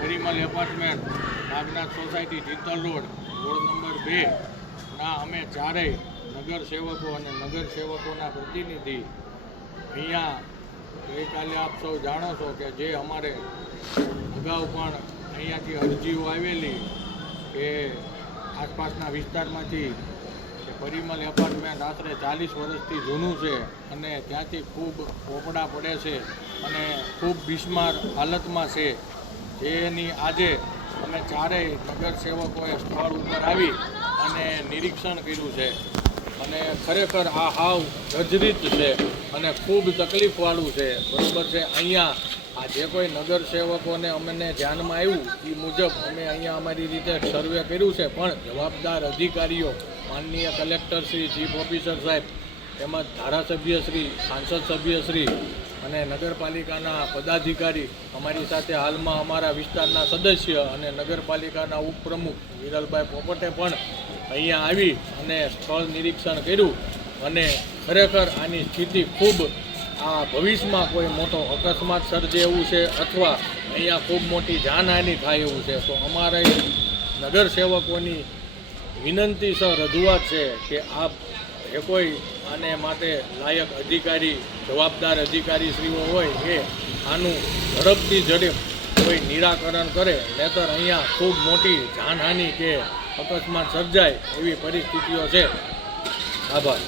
Parimal apartment, Nagnath society, Tithal road, road number 2 ના અમે ચારેય નગરસેવકો અને નગરસેવકોના પ્રતિનિધિ અહીંયા ગઈકાલે આપ સૌ જાણો છો કે જે અમારે અગાઉ પણ અહીંયાથી અરજીઓ આવેલી કે આસપાસના વિસ્તારમાંથી કે પરિમલ એપાર્ટમેન્ટ આશરે 40 વર્ષથી જૂનું છે અને ત્યાંથી ખૂબ પોપડા પડે છે અને ખૂબ બિસ્માર હાલતમાં છે, જેની આજે અમે ચારેય નગરસેવકોએ સ્થળ ઉપર આવી અને નિરીક્ષણ કર્યું છે અને ખરેખર આ હાવ જર્જરિત છે અને ખૂબ તકલીફવાળું છે. બરાબર છે. અહીંયા આ જે કોઈ નગરસેવકોને અમને ધ્યાનમાં આવ્યું એ મુજબ અમે અહીંયા અમારી રીતે સર્વે કર્યું છે, પણ જવાબદાર અધિકારીઓ માનનીય કલેક્ટર શ્રી, ચીફ ઓફિસર સાહેબ, તેમજ ધારાસભ્યશ્રી, સાંસદ સભ્યશ્રી અને નગરપાલિકાના પદાધિકારી, અમારી સાથે હાલમાં અમારા વિસ્તારના સદસ્ય અને નગરપાલિકાના ઉપપ્રમુખ વિરલભાઈ પોપટે પણ અહીંયા આવી અને સ્થળ નિરીક્ષણ કર્યું અને ખરેખર આની સ્થિતિ ખૂબ આ ભવિષ્યમાં કોઈ મોટો અકસ્માત સર્જે એવું છે અથવા અહીંયા ખૂબ મોટી જાનહાનિ થાય એવું છે. તો અમારે નગરસેવકોની વિનંતી સર રજૂઆત છે કે આપ જે કોઈ આને માટે લાયક અધિકારી, જવાબદાર અધિકારીશ્રીઓ હોય એ આનું ઝડપથી ઝડપ કોઈ નિરાકરણ કરે, નહીંતર અહીંયા ખૂબ મોટી જાનહાનિ કે અકસ્માત સર્જાય એવી પરિસ્થિતિઓ છે. આભાર.